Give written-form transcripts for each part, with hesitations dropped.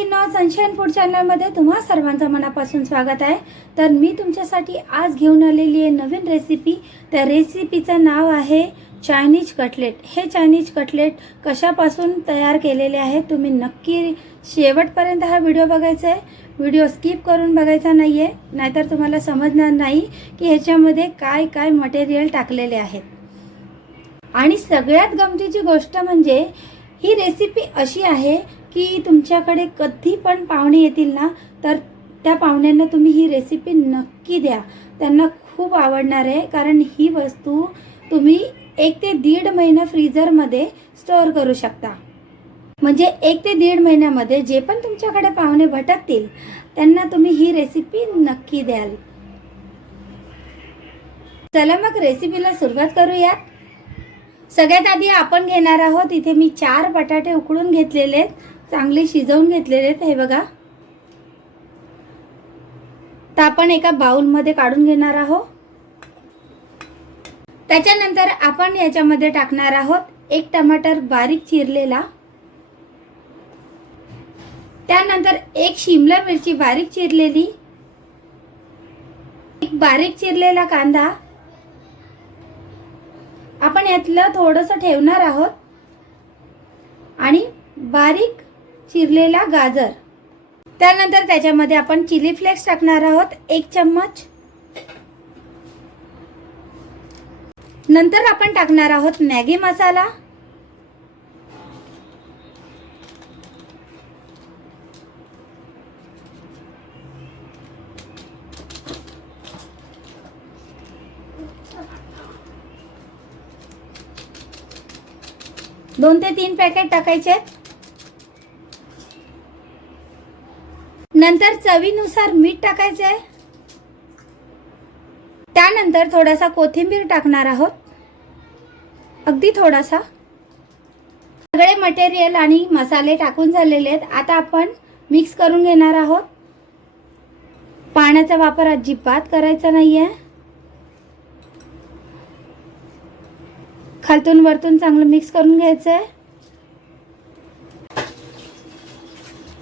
विद्यार्थ्यांनो, sunshine food चॅनलमध्ये तुम्हा सर्वांचं मनापासून स्वागत आहे। तर मी तुमच्यासाठी आज घेऊन आलेली आहे नवीन रेसिपी। त्या रेसिपीचं नाव आहे चायनीज कटलेट। हे चायनीज कटलेट कशापासून तयार केलेले आहे तुम्ही नक्की शेवटपर्यंत हा व्हिडिओ बघायचा आहे। व्हिडिओ स्किप करून बघायचा नाही आहे, नाहीतर तुम्हाला समजणार नाही की ह्याच्यामध्ये काय काय मटेरियल टाकलेले आहे। आणि सगळ्यात गमतीची गोष्ट म्हणजे ही रेसिपी अशी आहे की तुमच्याकडे कधी पण पाहुणे येतील ना, तर त्या पाहुण्यांना तुम्ही ही रेसिपी नक्की द्या। त्यांना खूप आवडणार आहे, कारण ही वस्तू तुम्ही 1 ते 1.5 महिना फ्रीजरमध्ये स्टोअर करू शकता। म्हणजे 1 ते 1.5 महिन्यामध्ये जे पण तुमच्याकडे पाहुणे भटकतील त्यांना तुम्ही ही रेसिपी नक्की द्याल। चला मग रेसिपीला सुरुवात करूयात। सगळ्यात आधी आपण घेणार आहोत, इथे मी 4 बटाटे उकडून घेतलेले आहेत, चांगले शिजवून घेतलेले आहेत। हे बघा, तर आपण एका बाउलमध्ये काढून घेणार आहोत। त्याच्यानंतर आपण याच्यामध्ये टाकणार आहोत 1 टमाटर बारीक चिरलेला, त्यानंतर 1 शिमला मिरची बारीक चिरलेली, 1 बारीक चिरलेला कांदा, आपण यातलं थोडंसं ठेवणार आहोत, आणि बारीक चिरलेला गाजर। त्यानंतर त्याच्यामध्ये आपण चिली फ्लेक्स टाकणार आहोत 1 चम्मच। नंतर आपण टाकणार आहोत मॅगी मसाला, दोन ते 3 पॅकेट टाकायचे। नंतर चवीनुसार मीठ टाकायचे आहे। त्यानंतर थोडासा कोथिंबीर टाकणार आहोत, अगदी थोडासा। सगळे मटेरियल आणि मसाले टाकून झालेले आहेत। आता आपण मिक्स करून घेणार आहोत। पाण्याचा वापर अजिबात करायचा नाहीये। खालतून वरतून चांगलं मिक्स करून घ्यायचं आहे।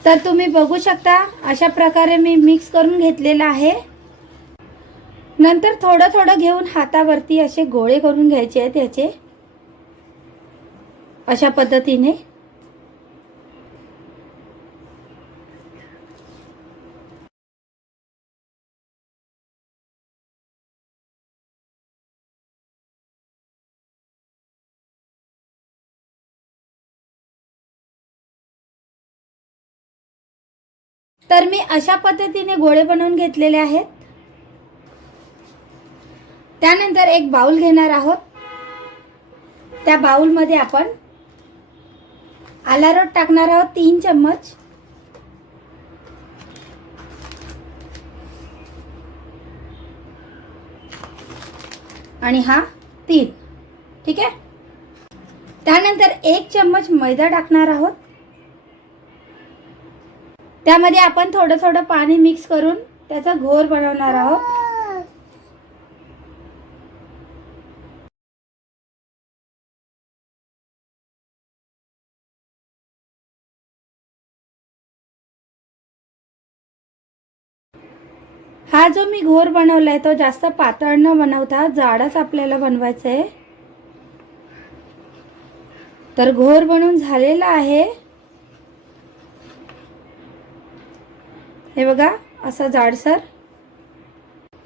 तर तुम्ही बघू शकता अशा प्रकारे मी मिक्स करून घेतलेला आहे। नंतर थोडं थोडं घेऊन हातावरती असे गोळे करून घ्यायचे आहेत याचे, अशा पद्धतीने। तर मी अशा पद्धतीने गोळे बनवून घेतलेले आहेत। त्यानंतर एक बाउल घेणार आहोत। त्या बाउलमध्ये आपण अरारोट टाकणार आहोत 3 चम्मच, आणि हा 3, ठीक आहे। त्यानंतर 1 चम्मच मैदा टाकणार आहोत। त्यामध्ये आपण थोडं थोडं पाणी मिक्स करून त्याचा घोर बनवणार आहोत। हा जो मी घोर बनवलाय तो जास्त पातळ न बनवता जाडच आपल्याला बनवायचा आहे। तर घोर बनवून झालेला आहे, हे बघा, असा जाडसर।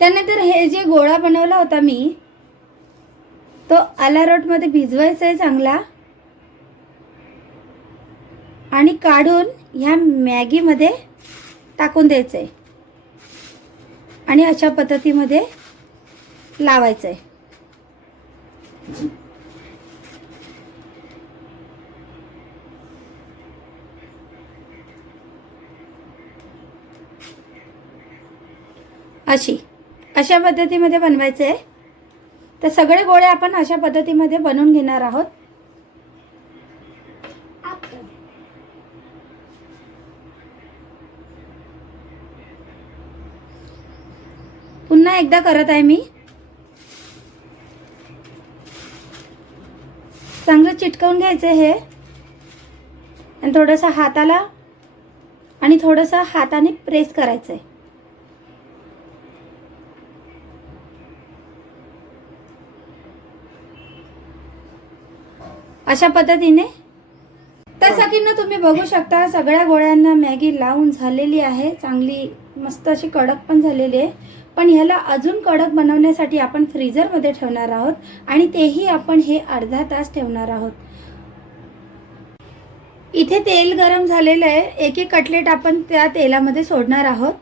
त्यानंतर हे जे गोळा बनवला होता मी, तो अरारोट मध्ये भिजवायचा आहे चांगला, आणि काढून ह्या मॅगी मध्ये टाकून द्यायचं आहे, आणि अशा पद्धतीमध्ये लावायचं आहे। अशा पद्धतीमध्ये बनवायचे आहे। तर सगळे गोळे आपण अशा पद्धतीमध्ये बनवून घेणार आहोत। पुन्हा एकदा करत आहे मी। चांगलं चिटकवून घ्यायचं हे, आणि थोडंसं हाताला आणि थोडंसं हाताने प्रेस करायचं आहे. अशा पद्धतीने. तर सगळ्यांना तुम्ही बघू शकता सगळ्या गोळ्यांना मॅगी लावून झालेली आहे. चांगली मस्त अशी कडक पण झालेली आहे. पण ह्याला अजून कडक बनवण्यासाठी आपण फ्रीजरमध्ये ठेवणार आहोत आणि तेही आपण हे अर्धा तास ठेवणार आहोत. इथे तेल गरम झालेलं आहे. एक एक कटलेट आपण त्या तेलामध्ये सोडणार आहोत.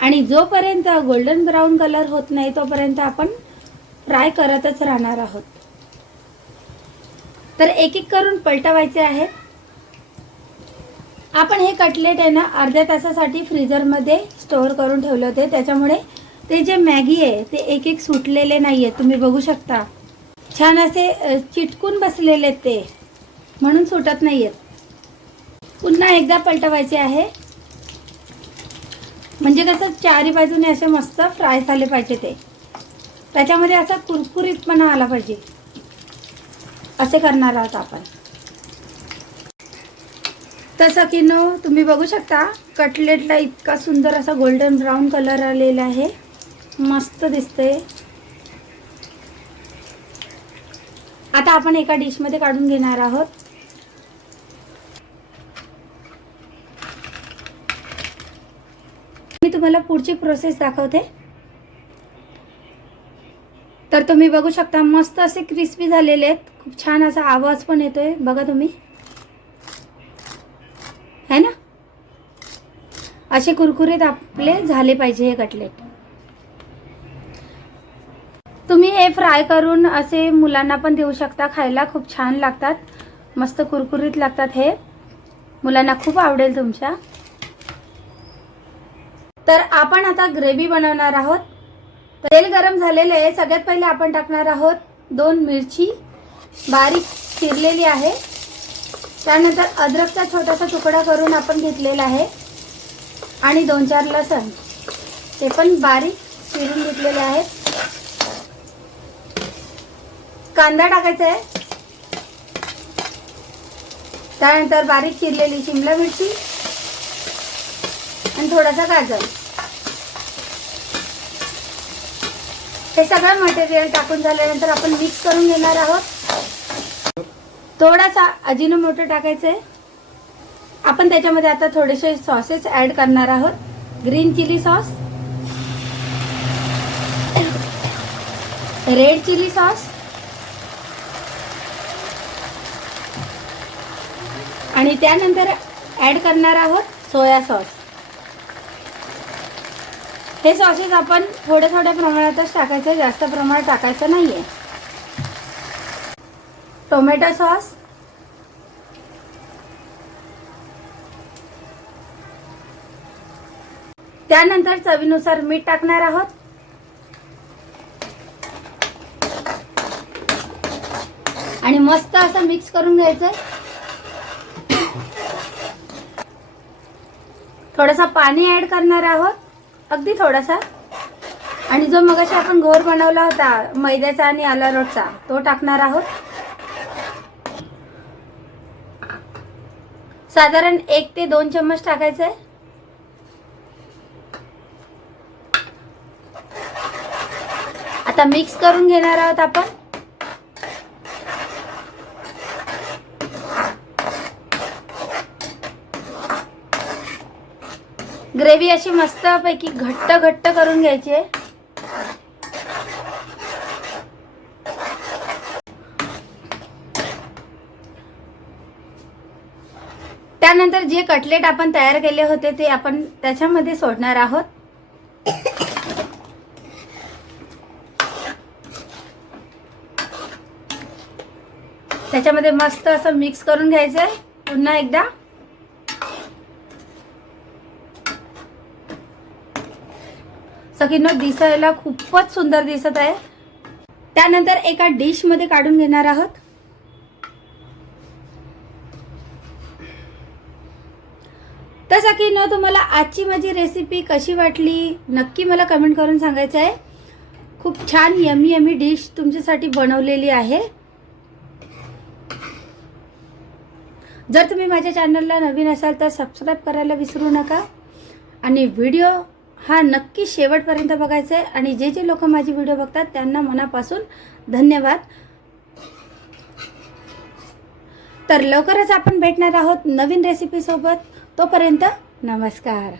आणि जोपर्यंत गोल्डन ब्राऊन कलर होत नाही तोपर्यंत आपण फ्राय करतच राहणार आहोत. तर एक एक करून पलटवायचे आहेत. आपण हे कटलेट आहे ना अर्ध्या तासासाठी फ्रीजरमध्ये स्टोअर करून ठेवले होते. त्याच्यामुळे ते जे मॅगी आहे ते एक एक सुटलेले नाहीये. तुम्ही बघू शकता छान असे चिटकून बसलेले आहेत ते, म्हणून सुटत नाहीयेत. पुन्हा एकदा पलटवायचे आहे. म्हणजे कसं चारी बाजूने असे मस्त फ्राय झाले पाहिजे. ते त्याच्यामध्ये असा कुरकुरीतपणा आला पाहिजे. असे करणार आहोत आपण. तसं की तुम्ही बघू शकता कटलेटला इतका सुंदर असा गोल्डन ब्राऊन कलर आलेला आहे. मस्त दिसतंय. आता आपण एका डिशमध्ये काढून घेणार आहोत. मी तुम्हाला पुढची प्रोसेस दाखवते. तर तुम्ही बघू शकता मस्त असे क्रिस्पी झालेले आहेत. खूप छान असा आवाज पण येतोय बघा तुम्ही, है ना. असे कुरकुरीत आपले झाले पाहिजे हे कटलेट. तुम्ही हे फ्राय करून असे मुलांना पण देऊ शकता. खायला खूप छान लागतात. मस्त कुरकुरीत लागतात. हे मुलांना खूप आवडेल तुमच्या. तर आपण आता ग्रेव्ही बनवणार आहोत. तेल गरम झालेले आहे. सगळ्यात पहिले आपण टाकणार आहोत 2 मिरची बारीक चिरलेली आहे. त्यानंतर अद्रकचा छोटासा तुकडा करून आपण घेतलेला आहे आणि 2-4 लसण ते पण बारीक चिरून घेतलेले आहेत. कांदा टाकायचा आहे. त्यानंतर बारीक चिरलेली शिमला मिरची आणि थोडासा गाजर. हे सगळं मटेरियल टाकून झाल्यानंतर आपण मिक्स करून घेणार आहोत. थोडासा अजिनोमोटो टाकायचं आहे. आपण त्याच्यामध्ये आता थोडेसे सॉसेस ऍड करणार आहोत. Green chilli sauce, red chilli sauce आणि त्यानंतर ऍड करणार आहोत सोया सॉस. हे सॉसेस आपण थोड्या थोड्या प्रमाणातच टाकायचे, जास्त प्रमाणात टाकायचं नाहीये. टोमॅटो सॉस, त्यानंतर चवीनुसार मीठ टाकणार आहोत. आणि मस्त असं मिक्स करून घ्यायचं. थोडासा पाणी ऍड करणार आहोत, अगदी थोडासा. आणि जो मगाशी आपण घोर बनवला होता मैद्याचा आणि अरारोटचा तो टाकणार आहोत. साधारण 1 ते 2 चम्मच टाकायचे आहे. आता मिक्स करून घेणार आहोत आपण. ग्रेव्ही अशी मस्त पैकी घट्ट घट्ट करून घ्यायची आहे. त्यानंतर जे कटलेट आपण तयार केले होते ते आपण त्याच्यामध्ये सोडणार आहोत. त्याच्यामध्ये मस्त असं मिक्स करून घ्यायचंय पुन्हा एकदा. सगळींना दिसायला खूपच सुंदर दिसत आहे. त्यानंतर एका डिश मध्ये काढून घेणार आहोत. तसं की न तुम्हाला आजची माझी रेसिपी कशी वाटली नक्की मला कमेंट करून सांगायचं आहे. खूप छान यमी यमी डिश तुमच्यासाठी बनवलेली आहे. जर तुम्ही माझ्या चॅनलला नवीन असाल तर सबस्क्राईब करायला विसरू नका आणि व्हिडिओ हा नक्की शेवटपर्यंत बघायचा आहे. आणि जे जे लोक माझी व्हिडिओ बघतात त्यांना मनापासून धन्यवाद. तर लवकरच आपण भेटणार आहोत नवीन रेसिपी सोबत. तोपर्यंत नमस्कार.